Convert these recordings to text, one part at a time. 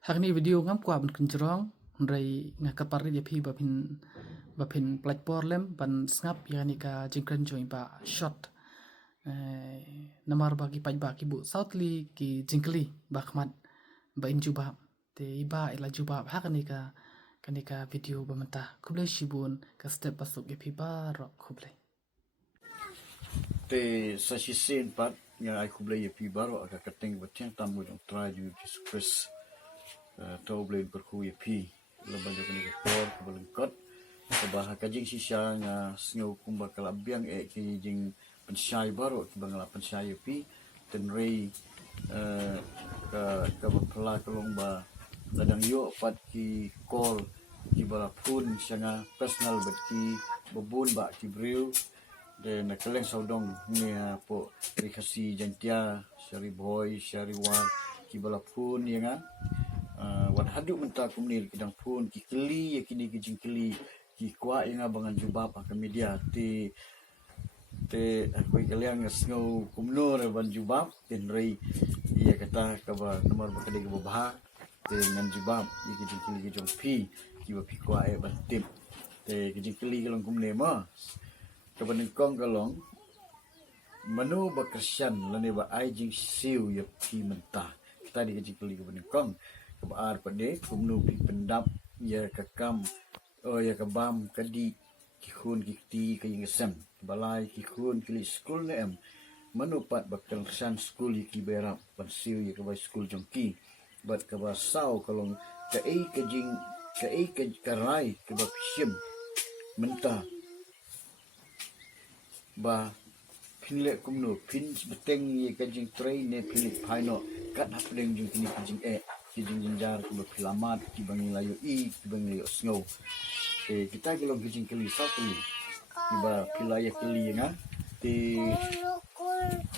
Hari ni video ngam kwa ban kencerong ndai ngakapar dia phi bapin platform lem ban snap yani ka jingkren join ba shot namar bagi paj ba ki bu southly ki jingkli ba khmat ba injuba te iba ila juba kani ka video ba menta kuble shibun ka step pasuk ge phi ba ro kuble te sasisen pat nga ai kuble ye pi baro aka kateng bateng tamu dong traju Jesus Christ tau ble berku ye pi leban jo kini kor kuble kot sebah kajing sisa nga sngo kumba kala biang ki jing pensyai baro ki bangala pensyai ye pi ten rei ka bapla kalong ba ladang yo pat ki call ki bala pun sanga personal bat ki bobun ba ki bril de na kaleng saudong ni po rikasi jantia syari boy syari wan ki bala pun ya nga wan hadu menta kumnil kidang pun ki keli ya kini ki jingkeli ki kwa ya bangan jubab ka media te aku kalian ngasngau kumno ban jubab ten rei ia kata ka ba nomor bakade ka bah te ngan jubab ki jingkeli ki jong pi ki ba pi kwa e ban tim te ki jingkeli kalong kumne ma kabanin kong galong manu ba Christian lani ba ai jing siu ya pi menta kita di kejikeli kabanin kong kabar pade kumnu pi pendap ya kakam ya kabam kadi kihun kikti kayingesem balai kihun kili school ne em manu pat ba Christian school ki berap pan siu ya kabai school jongki bat kaba sau kalong ka ei kajing ka ei karai kaba pishim menta ba pinle kumno pin beteng ye kajing train ne pilik paino kat hapdeng jing kini kajing kijing jinjar ku pilamat ki bangi layo ki bangi layo snow kita kilo kajing keli satu ba pilaya keli nga ti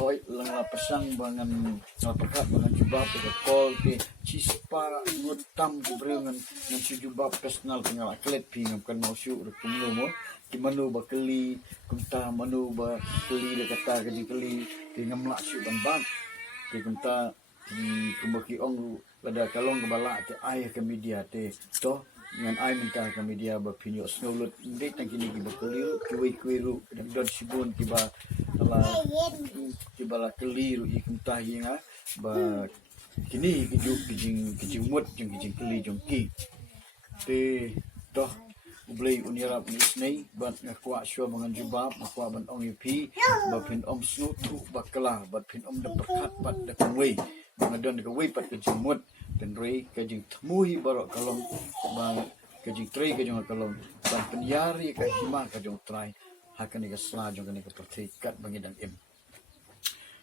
hoi lang la pasang bangan pakat bangan jubab ke kol ke cispa ngutam ku brengan ngan jubab personal tinggal atlet pingam kan mau syu kumno mo ki manu ba keli kumta manu ba keli de kata kajing keli tingam la syu ban ki kumta ki kumaki ong lada kalong bala te ai ke media te to ngan ai minta ke media ba pinyo snowlut ndek tang kini ki ba keli kuwi dan don sibun ki ba ala ki bala keli ru i kumta hinga ba kini ki juk kijing mut jing kijing keli jong ki te to ublay unirap ni snay ban ngakwa syua mangan jubab ngakwa ban ong yupi ba pin om snu tu bakala ba pin om da berkat bat da kawai mangadon da kawai pat kajing mut dan rei kajing tmui barok kalong ba kajing trei kajing kalong ban penyari ka hima kajong trai hakan ka sla jong ka pertikat bangidang im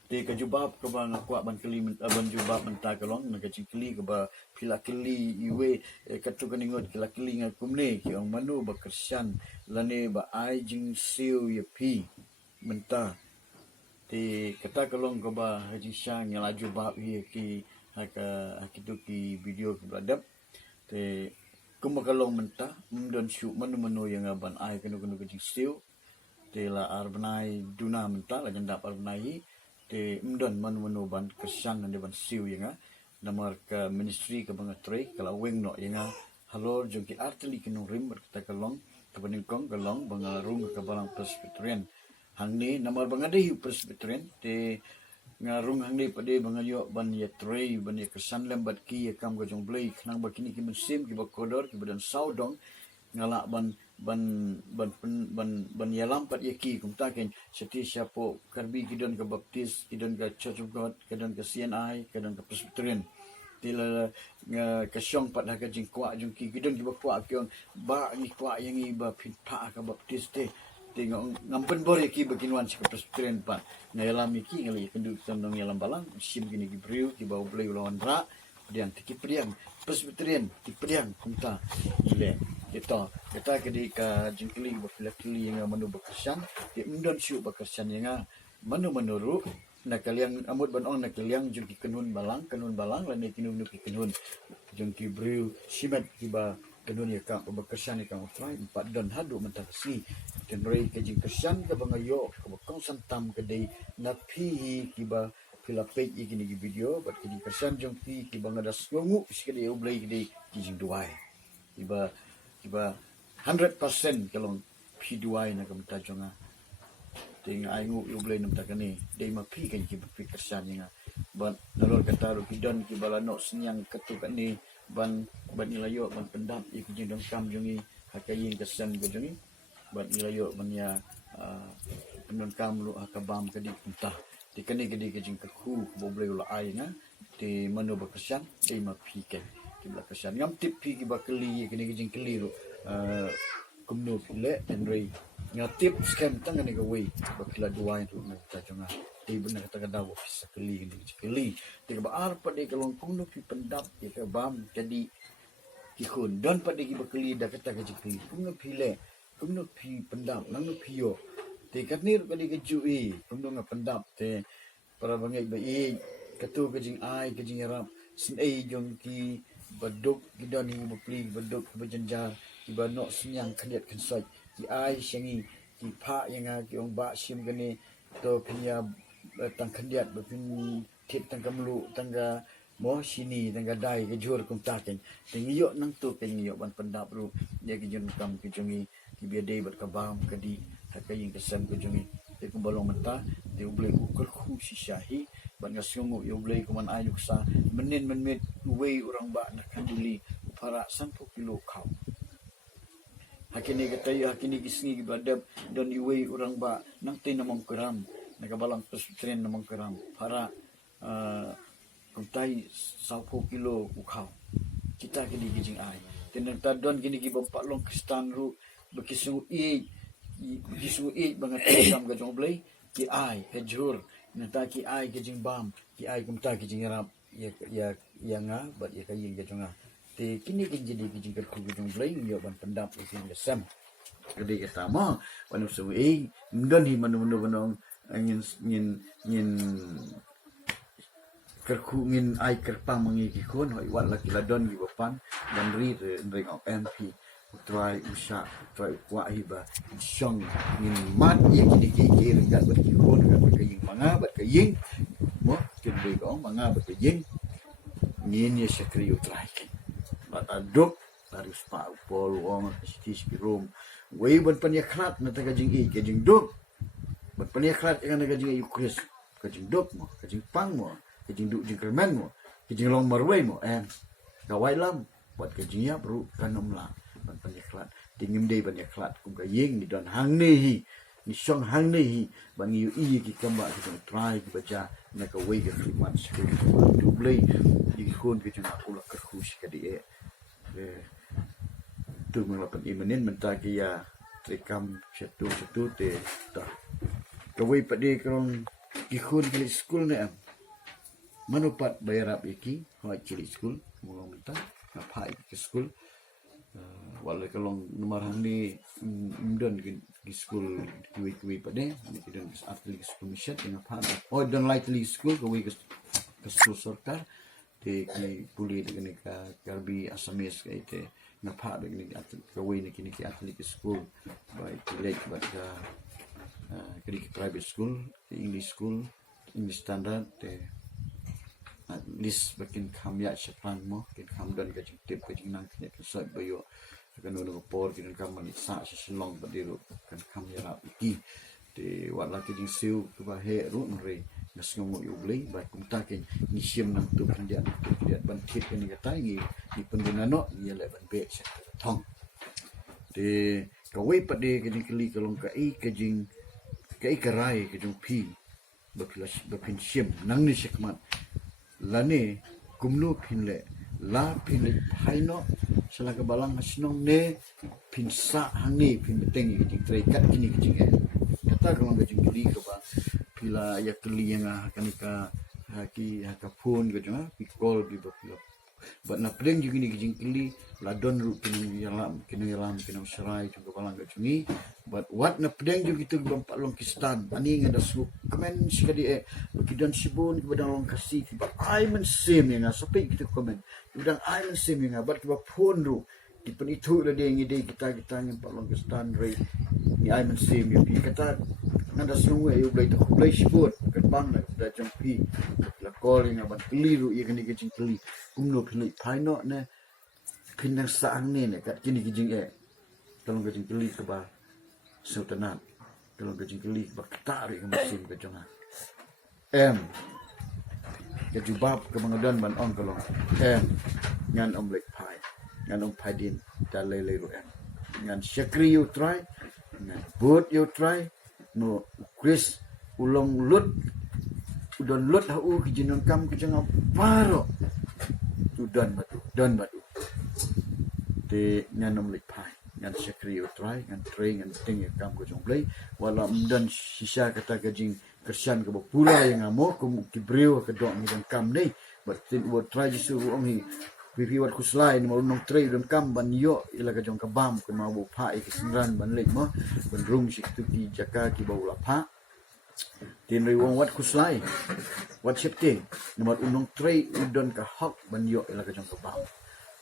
te ka jubab ka ba ngakwa ban keli ban jubab menta kalong na kajing keli ka ba pila keli iwe katu kaningot kila keli nga kumne ki ang manu ba Christian lane ba ai jing siu ye pi menta te kata kalong ka ba haji syang yang laju bab ye ki haka hakitu ki video ki bladap te kumakalong menta mdon syu manu yang ban ai kanu kajing siu te la arbanai duna menta la jandap arbanai te mdon manu ban Christian dan ban siu yang namar ke ministry ke bangatri kalau weng no yang halor jongki arteli kinung rim berkata kalong kebening kong kalong bangarung ke balang presbyterian hang ni namar bangade presbyterian te ngarung hang ni pade bangayo ban ya trei ban ya kesan lembat ki ya kam gajong blai kenang bakini ki mensim ki bakodor ki badan saudong ngala ban ya lampat ya ki kumta ken seti siapo karbi kidon ke baptis kidon ke church of god kidon ke CNI kidon ke presbyterian tila kasyong pat ha kajing kwa jung ki kidon ki bakwa kyong ba ni kwa yang i ba pinpa ka baptis te tengok ngampen bor ki baginwan si presbyterian pat ngayalam ki ngali kendu tandong yalam balang sim gini ki briu ki bau blai lawan ra dian ti priang presbyterian ti priang kumta ile kita kedi ka jingkeli bafilakili yang manu bakersan ti mdon syu bakersan yang manu menuru nak kalian amut ban ong nak kalian jungki kenun balang lan kinun nuki kenun jungki briu simet kiba kenun ya ka bakersan ka utrai empat don hadu mentasi dan rei kejing kersan ka bangayo ka bakong santam kedai napi kiba pila page ikini ki video bat kini kesan jong pi ki bangada sngongu sikade ublay kide kijing duai iba 100% kalong pi duai na kam tajonga ting aingu ublay nam takani dei ma pi kan ki pi kesan nga ban nalor kata ru pidon ki balano senyang ketuk ni ban ilayo ban pendap ikijing dong kam jongi hakayin kesan go jongi ban ilayo ban ya penun kam lu akabam kadi puntah di kani gedi kejing keku boble ula ai na di manu bakasian di ma piken di bakasian ngam tip pi ki bakeli kini kejing keli lu kumno le enrei ngatip scam tang ni gawe bakila duai tu na tajonga di benar kata kada wo bisa keli keli di ba ar pa di kalong kumno pi pendap ya ka bam jadi ikun don pa di bakeli da kata kejing keli kumno pi le kumno pi pendap nang pi yo te katnir kali kejui kumdong pendap te para bangai bai katu kejing ai kejing rap sin ai jong ki baduk gidani bukli baduk berjenjar ki banok senyang kaliat kensoi ki ai syangi ki pha yang ki ong ba sim gani to pinya tang kaliat bepin tit tang kamlu tangga mo sini tangga dai ke jur kum taken tengiyo nang tu tengiyo ban pendap ru ya ki jun kam ki jongi ki biadai bat kabam kadi hakayin kesan ko jongi te kumbalong menta te ublay ukur khu sisyahi ban ngasyungu ublay kuman ayuk sa menin menmit uwei orang ba na kanduli para 10 kilo kau hakini katay hakini kisngi gibadab don uwei orang ba nang tinamong keram nagabalang pesutren namong keram para kumtay 10 kilo ukau kita kini gijing ay tinanta don kini gibampak long kristan ru bekisungu Gisui banget kam gajong blay ki ai hejur nata ki ai gajing bam ki ai kumta gajing rap ya nga bat ya kayin gajong te kini jadi gajing ku gajong blay yo ban pendap isin gasam gede ketama wanu sui ndon hi manu banong ngin kerku ngin ai kerpang mangi kon hoi wat laki ladon gi bapan dan ri ngok MP try usha try kwa hiba syong ngin mat ye kini kiri gat bat kon gat kaying manga bat kaying mo kini ko manga bat kaying ngin ye sakri utrai bat aduk tarus pa pol wong skis rom we ban pan yakrat na ta kajing kajing duk bat pan yakrat yang na kajing ukris kajing duk mo kajing pang mo kajing duk jingkerman mo kajing long marway mo gawai lam bat kajing ya bro kanom la panyaklat tingim dei panyaklat kum ka yeng ni don hang ni song hang ni bang yu i ki kamba ki try ki baca na ka wei ka khlimat skul tu blei di khon ki juna ula ka khush ka di tu mala pan imenin menta ki ya trekam chatu te ta ka wei pade krong ki khon ki skul ne am manupat bayar ap iki hoi chili skul mulong menta ka pai ki skul wala kalong nomor handi mdon di school kiwi pade ni kidon after school mission dengan apa oh don lightly school kiwi ke school sarkar te ki puli dengan ka karbi asamis ka ite ngapa dengan kiwi ni kini ki atlet school by college but kini private school English school English standard te at least bakin kamya syafran mo kin kamdan ka tip ka nang kini ka bayo kan no por kin kam mani sa silong badiru kan kam yara iki te wala ki jing siu ku ba he ru re ngasngo yo blei ba kum ta kin ni sim nang tu kan dia ban kit ni ka tai ni penduna no ni le ban be sa thong te ka wei pa de ki kli kalong ka i ka jing ka i ka rai ka jong pi ba klas ba pin sim nang ni sekmat lane kumlo pinle la pinle haino sala ka balang asnong ne pinsa hangi pin beteng ki trai kat kini ki kata ka mga jing kili ka ba pila ya kili yang kanika haki hakapun ka jong pi call bi ba pila but na preng jing ni jing kili la don ru kini yalam kini serai jong ka balang ka jungi but what na preng jing itu bampak long kistan ani ngada su komen sikadi kidon sibun kepada long kasih ki ba ai men sim yang sapi kita komen udang ai men sim yang bat ki ba phone ru di penitu la de ngide kita yang pak long kistan re ni ai men sim yang kata ngada sungai you play to play sport bang nak dah jumpi la calling aban keliru ia kini kecing keli kumno pilih paino ne pinang saang ne kat kini kecing tolong kecing keli ke ba sultanat tolong kecing keli ba ketari ke mesin ke jonga ke jubab ke mengadan ban on kolong ngan lek pai ngan pai din dalai ru ngan syakri you try ngan boot you try no Chris ulong lut udon lut hau kijinon kam kijang paro udan batu te nyanom lek pai ngan syakri try ngan train ngan ting kam ko jong play wala mdan sisa kata gajing kersian ke pula yang amo kum kibreu ke dok ngan kam nei bertin wo try jisu ong hi pipi wat kuslai ni nong tray don kam ban yo ila ka jong ka bam ke mau pa ke sendran ban lek mo ban rung sik tu ki jaka ki bau la pa tin ri wong wat kuslai wat shifting nomor unong tray udon ka hok ban yo ila ka jong ka bam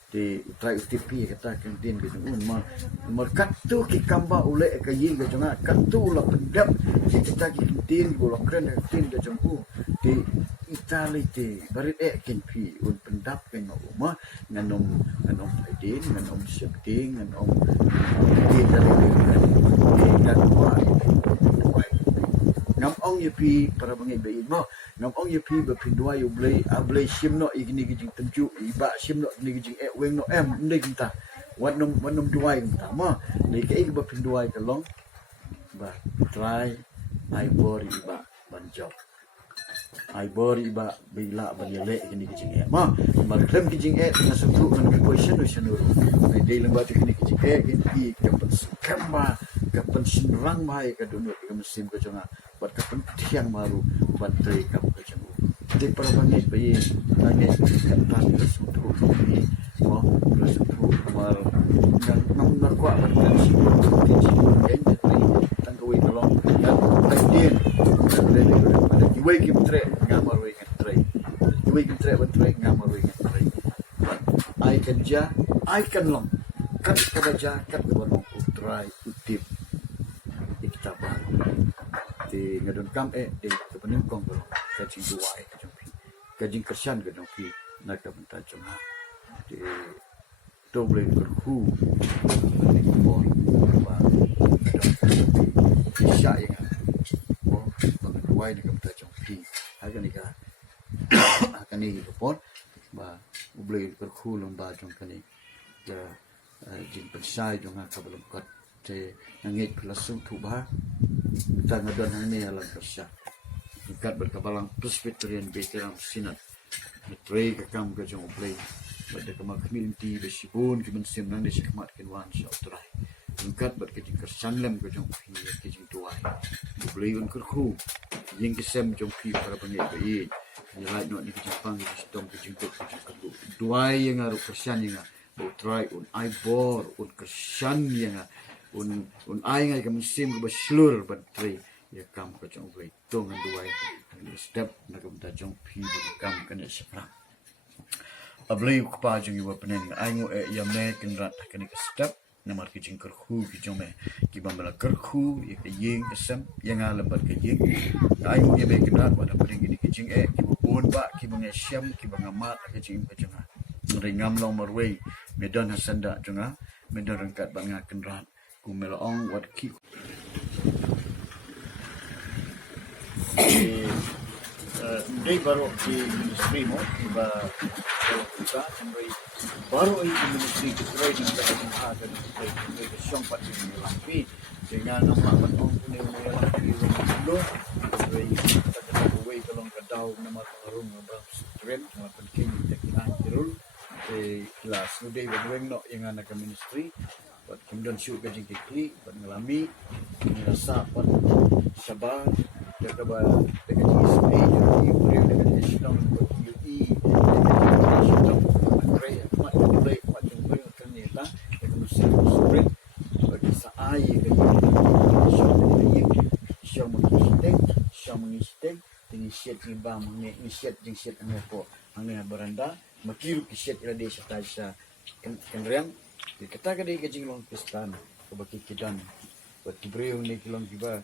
di try tipi kata kan tin ke jong ma kat tu ki kamba ule ka yin ke jong kat tu la pendap ki kita ki tin go la kren tin ke jong di Italite barit ken pi un pendap ken ma nganom paidin nganom shifting nganom tin dari dan ngam ong ye pi para bangai be mo ngam ong ye pi be pindua yu blai sim no igni gijing tenju iba sim no ni gijing weng no ndai kita wanom duai kita mo ni ke be pindua ke long ba try ai bori iba banjok ai bori ba bila banyale kini kicing ma marklem kicing na sungku kan ke question uru ai dei lembah kini kicing kini kapan kamba kapan sinrang mai ka dunu ke mesin ko jonga bat kapan tiang maru bantai ka ko jonga de para bangi bayi ngai kata sungku ni mo sungku mal nang narko ban kan kicing tangkui tolong dan idea Iway kim tre ngamar we ngan tre. Iway kim tre ban tre ngamar we ngan tre. I can ja, I can long. Kat kabaja kat ban try utip. Kita ba. Di ngadon kam de kepening kong ko. Kajing duai kajing pi. Kajing kersan kajing pi. Nak ka benta jama. Di doble berhu. Ni boy. Ba. Isya yang why ni kam tajong pi akan ni report ba ublei berkhulung ba jong kani ja jin pensai jong ka belum kat te ngit plasung thu ba ta ngadon hang ni alam persya kat berkabalang presbyterian veteran sinat metrei ka kam ka jong ublei pada kama community be sibun ki mensim nang de sikmat kin wan sha utrai kat ber kejing kersanlem ka jong pi kejing tuai ublei un kerkhu yang kesem jong pi para bangai bayi nilai no ni kejing pang di stom kejing tok kejing kebu duai yang aru kersan yang bo try un ai bor un kersan yang un ai ngai kam sim ke baslur ban tri ya kam ka jong bai tong duai step na kam ta jong pi bo kam kan sepra ablei ku pa jong iwa penen ai ngo ya me kin rat kan step namar kejing kerhu kejong me ki bambala kerhu ya ke yeng kesem yang alambat ke yeng ai mo ye be kenat pada pering ini kejing ki bun ba ki bangai syam ki bangamat kejing kejong ringam long marway medan hasanda jonga medan rengkat banga kenrat ku melong wat ki dei baru di industri mo ba kita sampai baru ini industri kita di dalam ada di syompat di lampi dengan nama batong punya lampi lo dari kita way kalau kadau nama tarung abang trend nama penting tekan jerul kelas udah berweng no yang anak ministry buat kemudian syuk gaji kikli buat ngalami merasa buat sabar jaga ba dengan istri jadi beri dengan istri buat UI sistem agree mak mulai mak jumpa kan ni lah dengan spread bagi saai show mengistek dengan siat timbang mengistek jeng siat ngapo angnya beranda makiru kisiat ila desa taisa kenreng kita kadai kajing long pistan kebaki kidan buat kibreu ni kilong kiba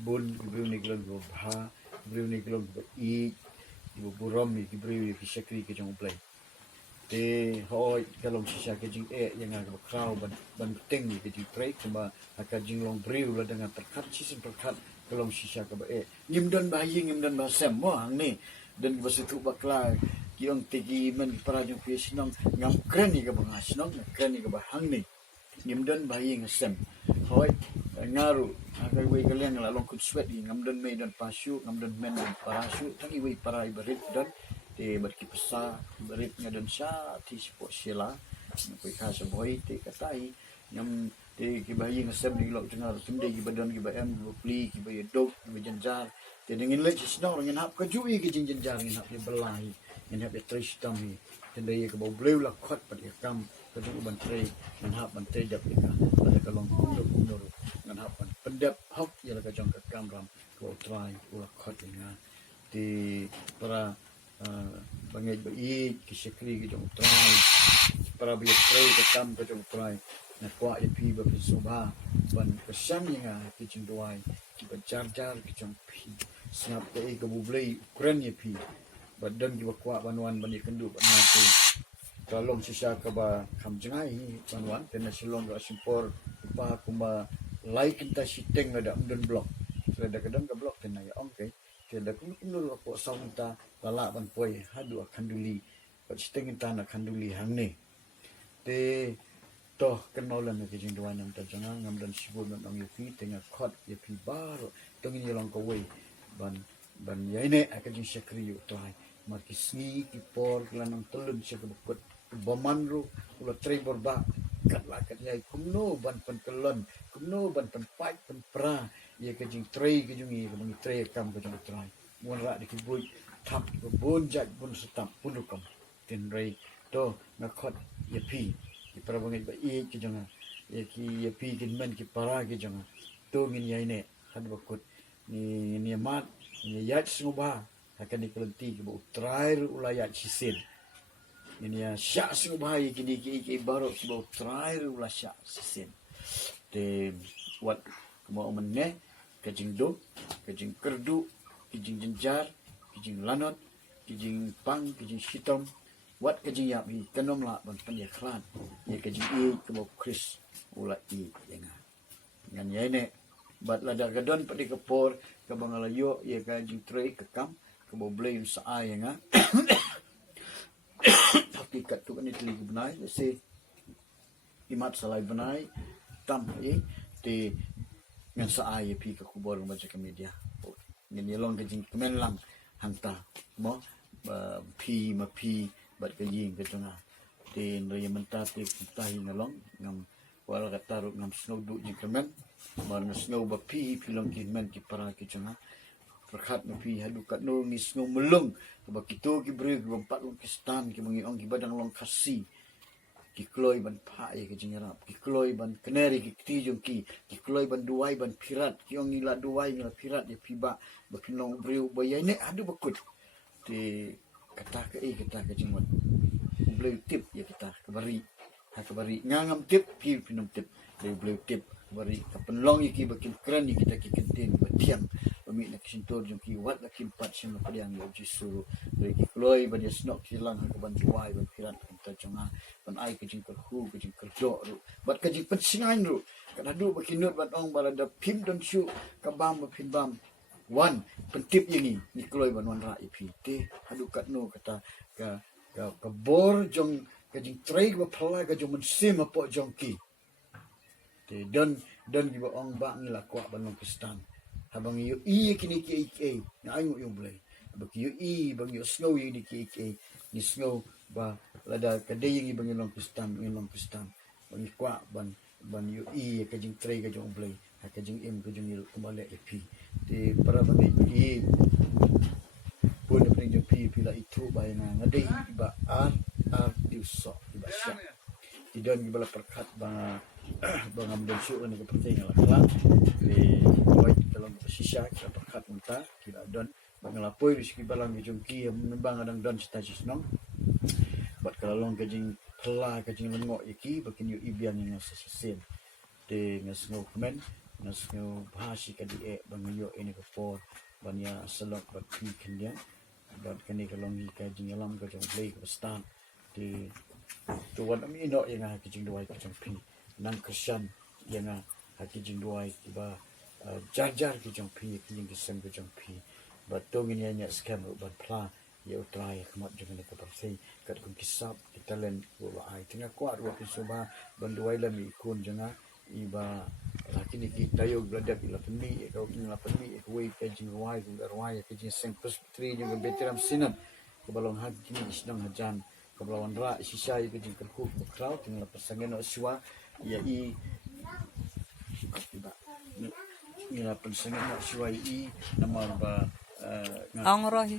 bun kibreu ni kilong ha beriu ni kelong i ibu buram ni beriu ki syakri ke jong play te hoi kalong sisa ke jing yang agak krau ban teng ni ke jing trei cuma akan jing long beriu lah dengan terkat sisin terkat kalong sisa ke ba ngimdan bayi ngimdan ba sem mo hang ni dan basitu bakla kiong tegi men para jong pi sinong ngam kren ni ke bang sinong kren ni ke ba hang ni ngimdan bayi ngasem hoi ngaru akai wei kalian la long kut sweat ni ngamdan mei dan pasu ngamdan men dan parasu tangi wei para ibarit dan te berki pesa berit ngadan sya ti sport sila koi khas boy te katai ngam te ki bayi ngasem ni lok dengar sende ki badan ki ba em pli ki ba dog ki janjar te dengan le sno dengan hap ka jui ki janjar dengan hap belai dengan hap tristam ni tende ke bau bleu la khot pa kam ka du ban tre dengan hap ban tre dap ka pada kalong kundur dengan hap ban pendap hok ya la ka jong ka kam ram ko try ula khot dengan di para bangai bai ki sekri ki jong try para bi try ka kam ka jong try na kwa ya pi ba pi soba ban kesang yang ki jing doai ki ba jar ki jong pi snap te ka bu blei kren ya pi badan ki ba kwa banwan ban kendu ban na tu kalong sisa ka ba kam jangai banwan tena silong ga simpor pa kumba like ta siteng ada dan blok ada kadang ka blok tena ya okay keda kunul ko saunta lala ban poi hadu khanduli pat siteng ta na khanduli hangne te toh kenolan ke jing duan nam ta jangan ngam dan sibur nam yupi tengah khot yupi bar tengin yelong ko wei ban yaine akan jing sekri yu toy markisni ki por lanang telun se ke bukut bomanru ulah trei borba kat lakat yai kumno ban pen kelon kumno ban pen pai pen pra ye ke jing trei ke jungi ke bangi trei kam ke jing trai mon ra di kibui tap ke bon jat bon setam punukam tin rei to na khot ye pi ki para bangi ba e ke janga ye ki ye pi kin men ki para ke janga to ngin yai ne han bakut ni mat ni yat snuba akan dikelenti ke bu trai ulayat sisin ini ya syak snubai kini ki barok si bu trai ulah syak sisin te wat mau meneh kejing do kejing kerdu kejing jenjar kejing lanot kejing pang kejing sitom wat kejing ya bi kenom la ban pen ya klan ye kejing e ke bu kris ulah i yenga ngan ye ne bat ladar gadon padi kepor ke bangalayo ye kejing trei kekam ke bu blame sa yenga hakikat tu kan itli benai se imat salai benai tam te ngan sa ai pi ka kubor baca ke media ngin yelong ke jing kemen lang hanta mo pi ma pi bat ke jing ke tengah te no ye menta te tai ngalong ngam wal ka taru ngam snow du jing kemen man snow ba pi long ki men ki para ki tengah perkhat no pi hadu kat no ni snow melung ba kitu ki beri empat long ki stan ki mangi ong ki badang long kasi ki kloi ban pha ye ke jingarap ki kloi ban keneri ki tijung ki kloi ban duai ban pirat ki ong ila duai ngila pirat ye piba bakinong breu bayai ne adu bakut te kata ke jingmat breu tip ye kita kebari ha kebari ngangam tip pi pinum tip breu tip kebari kapenlong ye ki bakin keren ye kita ki kentin batiang bami nak sintor jung ki wat nak kimpat sim padiang yo jisu dari ki kloi ban ye snok silang ha ban duai ban pirat kita jonga ban ai ke jing kerhu ke jing kerjo ru bat ke jing pensingan ru kan adu bakinut bat ong balada pim don shu kabam pim bam wan pentip yengi ni kloi ban wan ra ipi te adu kat no kata ka bor jong ke jing trei ba phala ka jong mensim apa jong ki te don gi ba ong ba ngila kwa ban long kistan habang yu i kini ki na ayu yung blay habang yu i bang yu snow yu ni ki ni snow ba lada kadai yang ibang long pistan bang kwa ban yu i ka jing trei ka jong blay ka jing im ka jong yu kumale epi te para bang i pun bang jong pi pila itu ba na ngadai ba diuso ba sya idon gibala perkat ba bang amdon syu ni ka penting la kala le white dalam sisa ka perkat unta kila don bang lapoi di siki balang jong ki membang adang don status nong bat kalong kajing pela kajing lengok iki bakin yu ibian yang sesin de ngasno komen ngasno bahasi kadi bang yo ini ke por banyak selok berpi kendian dan kini kalau ni kaji alam ke jong play ke stan di tuan ami no yang ha kijing duai ke jong pi nang Christian yang ha kijing duai tiba jar ke jong pi kijing kesem ke jong pi batong ini hanya scam ban pla ya utrai kemat jong ni ke persi kat kun kisap kita len wa ai tengah kuat wa pisoba banduai la mi kun janga iba laki ni kita yo berada bila peni kau ila peni kuai kajing ruai ku ruai kajing sempes tri juga beteram sinan ke balong hak kini sedang hajan ke balong ra sisa i kajing kerku krau tinggal pasangan no swa ya i ila pasangan no swa i nama ba Ang rohi.